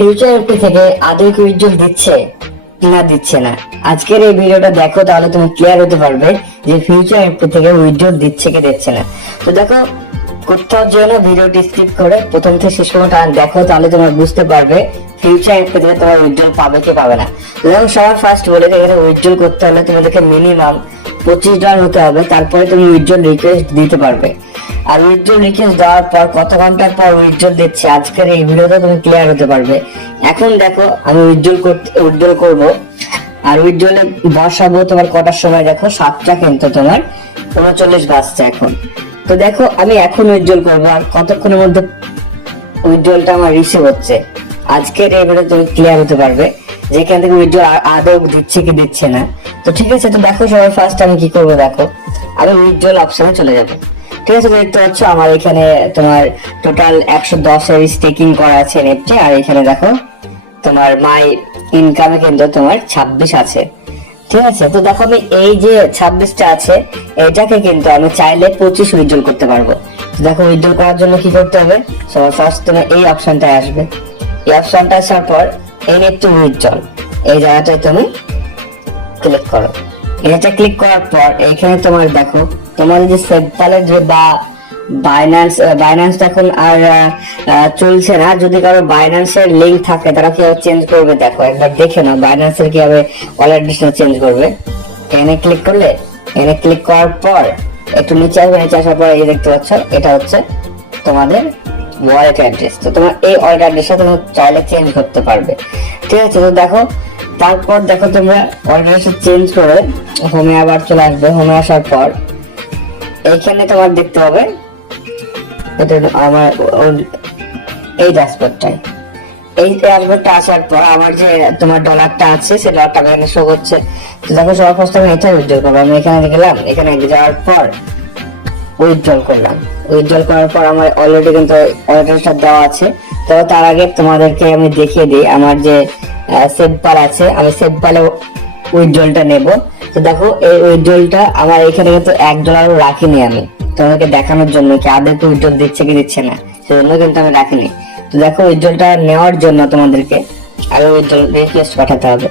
Future FP থেকে আদৌ কি উইথড্রল দিচ্ছে না দিচ্ছে না, আজকের এই ভিডিওটা দেখো, তাহলে তুমি ক্লিয়ার হতে পারবে যে ফিউচার এফপি থেকে উইথড্রল দিচ্ছে কি দিচ্ছে না। তো দেখো, কোথাও যেন ভিডিওটি স্কিপ করে প্রথম থেকে শেষ পর্যন্ত দেখো, তাহলে তোমরা বুঝতে পারবে ফিউচার এফপি থেকে তোমার উইথড্রল পাবে কি পাবে না। দেখো, সবার ফার্স্ট বলে এখানে উইথড্রল করতে হলে তোমাদেরকে মিনিমাম $25 হতে হবে, তারপরে তুমি উইথড্রল রিকোয়েস্ট দিতে পারবে। আর উইথড্রল রিকোয়েস্ট দেওয়ার পর কত ঘন্টার পর উইথড্রল দিচ্ছে আজকের এই ভিডিওতে তুমি ক্লিয়ার হতে পারবে। এখন দেখো, আমি উইথড্রল করব, আর উইথড্রলে বসাবো তোমার কটার সময়, দেখো 7টা কিন্তু তোমার 39 বাজছে এখন। তো দেখো, আমি এখন উইথড্রল করবো, আর কতক্ষণের মধ্যে উইথড্রলটা আমার রিসিভ হচ্ছে আজকের এই ভিডিও তুমি ক্লিয়ার হতে পারবে যেখান থেকে উইথড্রল আদৌ দিচ্ছে কি দিচ্ছে না। তো ঠিক আছে, তো দেখো সবাই ফার্স্ট আমি কি করবো, দেখো আমি উইথড্রল অপশনে চলে যাবো। ঠিক আছে, দেখতে পাচ্ছ আমার এখানে তোমার টোটাল 110 এর স্টেকিং করা আছে নেটে, আর এখানে দেখো তোমার মাই ইনকামে কিন্তু তোমার 26 আছে। ঠিক আছে, তো দেখো আমি এই যে 26টা আছে এটাকে কিন্তু আমি চাইলে 25 উইথড্রল করতে পারবো। তো দেখো, উইথড্রল করার জন্য কি করতে হবে, সবার ফার্স্ট তুমি এই অপশনটায় আসবে। এই অপশনটা আসার পর এই নেট উইথড্রল এই জায়গাটায় তুমি ক্লিক করো। এটা ক্লিক করার পর এখানে তোমার দেখো তোমার যে সেভপালের যে বা বাইন্যান্স এখন আর চলছে না। যদি কারো বাইন্যান্সের লিংক থাকে তারা কিভাবে চেঞ্জ করবে, দেখো একবার দেখে নাও বাইন্যান্সের কিভাবে ওয়ালেট অ্যাড্রেস চেঞ্জ করবে। এখানে ক্লিক করলে, এখানে ক্লিক করার পর একটু নিচে আসবে, নিচে আসার পর এই দেখতে পাচ্ছ এটা হচ্ছে তোমাদের ওয়ালেট অ্যাড্রেস। তো তোমার এই ওয়ালেট অ্যাড্রেসটা তুমি চাইলে চেঞ্জ করতে পারবে। ঠিক আছে, তো দেখো তারপর দেখো তোমরা ওয়ালেট অ্যাড্রেস চেঞ্জ করে হোমে আবার চলে আসবে। হোমে আসার পর এইখানে তোমার দেখতে হবে এটা আমার এই ড্যাশবোর্ডটাই, এই ড্যাশবোর্ডটা আসার পর আমার যে তোমার ডলারটা আছে সেই ডলারটা এখানে শো করছে। তো দেখো সবার ফার্স্ট আমি এটা উইথড্রল করবো। আমি এখানে গেলাম, এখানে যাওয়ার পর উইথড্রল করলাম। উইথড্রল করার পর আমার অলরেডি কিন্তু অর্ডারটা দেওয়া আছে। তো তার আগে তোমাদেরকে আমি দেখিয়ে দিই আমার যে সেভপাল আছে, আমি সেভপালে উইথড্রলটা নেব। তো দেখো এই উইথড্রলটা আমার এখানে কিন্তু $1 রাখিনি আমি, তোমাকে দেখানোর জন্য কি আদৌ উইথড্রল দিচ্ছে কি দিচ্ছে না, সেজন্য কিন্তু আমি রাখিনি। তো দেখো উইথড্রলটা নেওয়ার জন্য তোমাদেরকে আগে উইথড্রল রিকোয়েস্ট পাঠাতে হবে।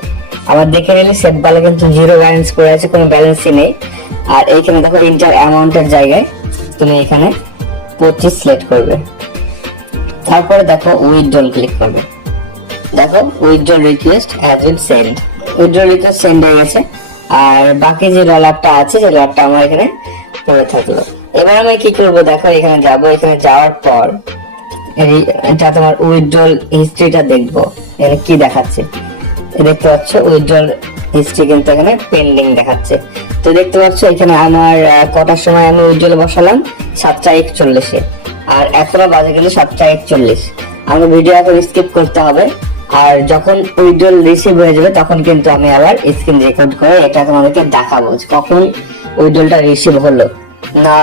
আবার দেখে নিলে সেভপালে কিন্তু 0 ব্যালেন্স করে আছে, কোনো ব্যালেন্সই নেই। আর এইখানে দেখো ইন্টার অ্যামাউন্টের জায়গায় তুমি এখানে 25 সিলেক্ট করবে, তারপরে দেখো উইথড্রল ক্লিক করবে। দেখো withdrawal request has been send, withdrawal request send হয়ে গেছে। আর বাকি যে ডলারটা আছে সেই ডলারটা আমার এখানে পড়ে থাকলো। এবার আমি কি করবো, দেখো এখানে যাবো, এখানে যাওয়ার পর এটা তোমার উইথড্রল হিস্ট্রিটা দেখবো এখানে কি দেখাচ্ছে। দেখতে পাচ্ছ উইথড্রল হিস্ট্রি কিন্তু এখানে পেন্ডিং দেখাচ্ছে। তো দেখতে পাচ্ছ এখানে আমার কটার সময় আমি উইথড্রল বসালাম 7:41, আর এখনো বাজে গেলে 7:41। আমি ভিডিও এখন স্কিপ করতে হবে, আর যখন উইথড্রল রিসিভ হয়ে যাবে তখন কিন্তু আমি আবার স্ক্রিন রেকর্ড করে এটা তোমাদেরকে দেখাবো কখন উইথড্রলটা রিসিভ হলো না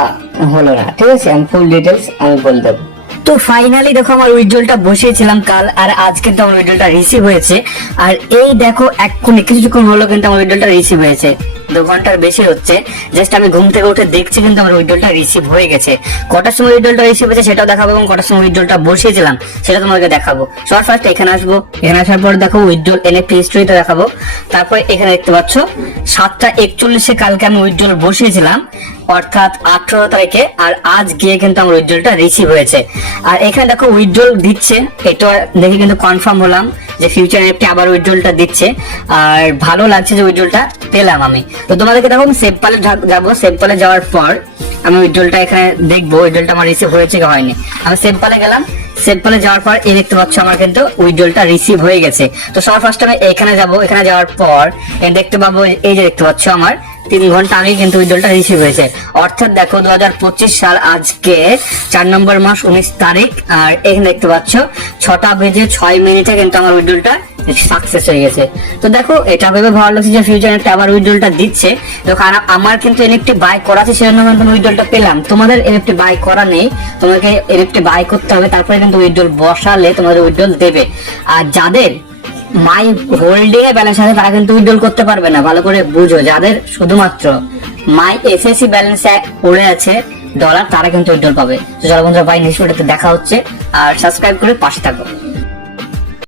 হলো না। ঠিক আছে, আমি ফুল ডিটেলস আমি বলে দেবো। তো ফাইনালি দেখো আমার উইথড্রলটা বসিয়েছিলাম কাল, আর আজ কিন্তু আমার উইথড্রলটা রিসিভ হয়েছে। আর এই দেখো এক্ষুনি কিছুক্ষণ হলো কিন্তু আমার উইথড্রলটা রিসিভ হয়েছে, 2 ঘন্টার বেশি হচ্ছে। জাস্ট আমি ঘুম থেকে উঠে দেখছি কিন্তু আমার উইথড্রলটা রিসিভ হয়ে গেছে। কটার সময় উইথড্রলটা রিসিভ হয়েছে সেটাও দেখাবো, এবং কটার সময় উইথড্রলটা বসিয়েছিলাম সেটা তোমাকে দেখাবো। সবার ফার্স্ট এখানে আসবো, এখানে আসার পর দেখো উইথড্রল এনএফটি হিস্ট্রিটা দেখাবো। তারপর এখানে দেখতে পাচ্ছ 7:41 কালকে আমি উইথড্রল বসিয়েছিলাম, অর্থাৎ 18 তারিখে, আর আজ গিয়ে কিন্তু আমার উইথড্রলটা রিসিভ হয়েছে। আর এখানে দেখো উইথড্রল দিচ্ছে, এটা দেখে কিন্তু কনফার্ম হলাম যে ফিউচার এফটি আবার উইথড্রলটা দিচ্ছে, আর ভালো লাগছে যে উইথড্রলটা পেলাম আমি। তো তোমাদেরকে দেখো আমি সেভপালে যাবো, সেভপালে যাওয়ার পর আমি উইথড্রলটা এখানে দেখবো উইথড্রলটা আমার রিসিভ হয়েছে কি হয়নি। আমি সেভপালে গেলাম, সেভপালে যাওয়ার পর এই দেখতে পাচ্ছ আমার কিন্তু উইথড্রলটা রিসিভ হয়ে গেছে। তো সবার ফার্স্ট আমি এখানে যাবো, এখানে যাওয়ার পর দেখতে পাবো এই যে দেখতে পাচ্ছ আমার 3 ঘন্টা আগে কিন্তু উইথড্রলটা রিসিভ হয়েছে। অর্থাৎ দেখো 2025 সাল আজকে 4 নম্বর মাস 19 তারিখ, আর এখানে দেখতে পাচ্ছ 6:06 কিন্তু আমার উইথড্রলটা সাকসেস হয়ে গেছে। তো দেখো এটা ভেবে ভালো লাগছে যে ফিউচার এনএফটি আবার উইথড্রলটা দিচ্ছে। দেখো আমার কিন্তু এনএফটি বাই করা আছে, সেজন্য আমি উইথড্রলটা পেলাম। তোমাদের এনএফটি বাই করা নেই, তোমাকে এনএফটি বাই করতে হবে, তারপরে কিন্তু উইথড্রল বসালে তোমাদের উইথড্রল দেবে। আর যাদের মাই হোল্ডিং এ ব্যালেন্স আছে তারা কিন্তু উইথড্রল করতে পারবে না, ভালো করে বুঝো। যাদের শুধুমাত্র মাই এসএসসি ব্যালেন্সে পড়ে আছে ডলার, তারা কিন্তু উইথড্রল পাবে। তো চলো বন্ধুরা, বাই নেক্সট ভিডিওতে দেখা হচ্ছে, আর সাবস্ক্রাইব করে পাশে থাকো।